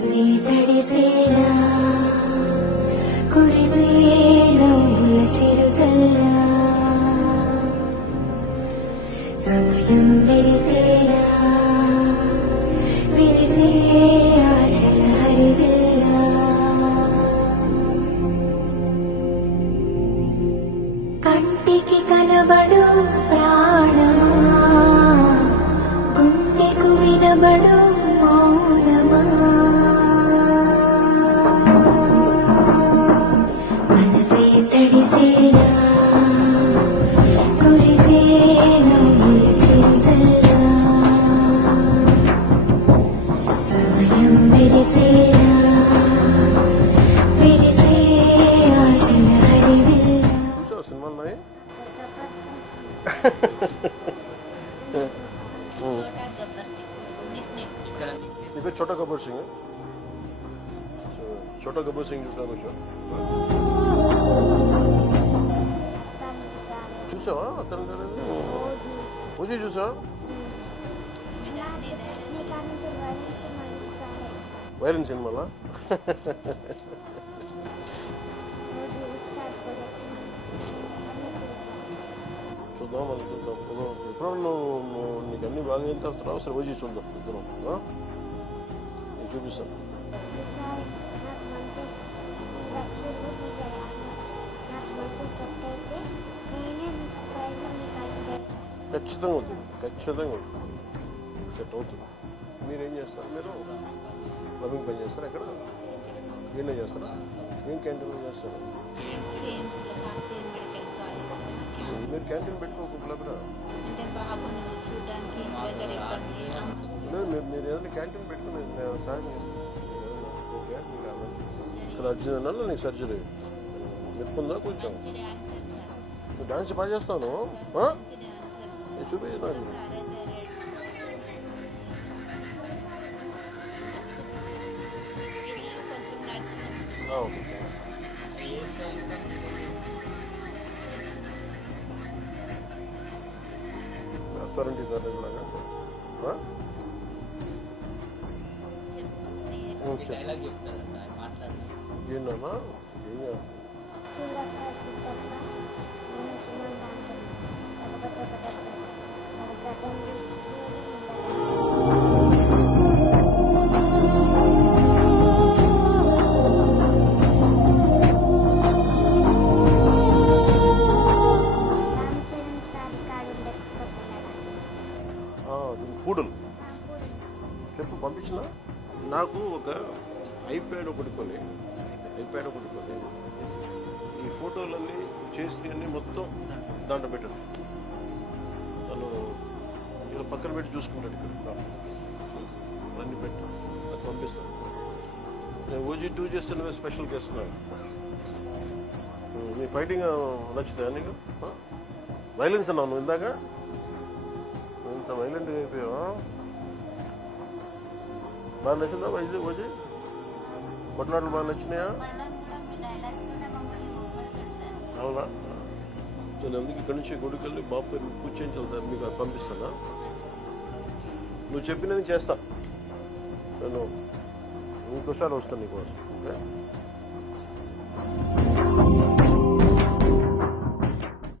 మనసే తడిసేలా కురిసేలా చిరుజల్లా సమయం విరిసేలా విరిసే ఆశల హరివిల్లా కంటికి కనబడు ప్రాణమా గుండెకు వినబడు మౌనమా మనసే తడిసేలా కురిసేలా చిరుజల్లా సమయం విరిసేలా విరిసే ఆశల హరివిల్లా. చూసావు సినిమాలు నీ పేరు చోటా గబ్బర్ సింగ్ చోటా గబ్బర్ సింగ్ చూసావా అతను ఓజీ చూసావా వైరన్ సినిమాలా చూద్దాం మనం చూద్దాం ఎప్పుడు నువ్వు నీకు అన్ని బాగా అయిన తర్వాత రావు సరే వచ్చి చూద్దాం ఇద్దరం నేను చూపిస్తాను ఖచ్చితంగా అవుతుంది ఖచ్చితంగా అవుతుంది సెట్ అవుతుంది. మీరేం చేస్తారు? మీరు క్లబ్బింగ్ పని చేస్తారా? ఎక్కడ ఏం చేస్తారా? ఏం క్యాంటీన్ చేస్తారా? మీరు క్యాంటీన్ పెట్టుకోక క్లబ్రా లేదు మీరు ఏదైనా క్యాంటీన్ పెట్టుకుని సాయం ఓకే ఇక్కడ అర్జున్ అన్నా నీకు సర్జరీ చెప్పుకుందా కొంచెం నువ్వు డాన్స్ బాగా చేస్తాను చూపి నాకు అత్తారంటి లాగా ఏంటన్నా ఏం పూడలు చెప్పు పంపించిన నాకు ఒక ఐప్యాడ్ ఒకటి కొని ఈ ఫోటోలన్నీ చేసి అన్నీ మొత్తం దాంట్లో పెట్టాను. తను ఇలా పక్కన పెట్టి చూసుకుంటాడు ఇక్కడ అన్నీ పెట్టి అది పంపిస్తాను. నేను ఓజీ 2 చేస్తున్న స్పెషల్ చేస్తున్నాను. మీ ఫైటింగ్ నచ్చుతాయా నీకు? వైలెన్స్ అన్నావు నువ్వు ఇందాక ఇంత వైలెంట్గా అయిపోయావా? బాగా నచ్చిందా ఓజీ? కొట్లాటలు బాగా నచ్చినాయా? అవునా? నేను అందుకు ఇక్కడి నుంచి గుడికి వెళ్ళి బాబు పేరు పూజ చేయించాలి మీకు అది పంపిస్తానా? నువ్వు చెప్పినది చేస్తా. నేను ఇంకోసారి వస్తాను నీకోసం. ఓకే.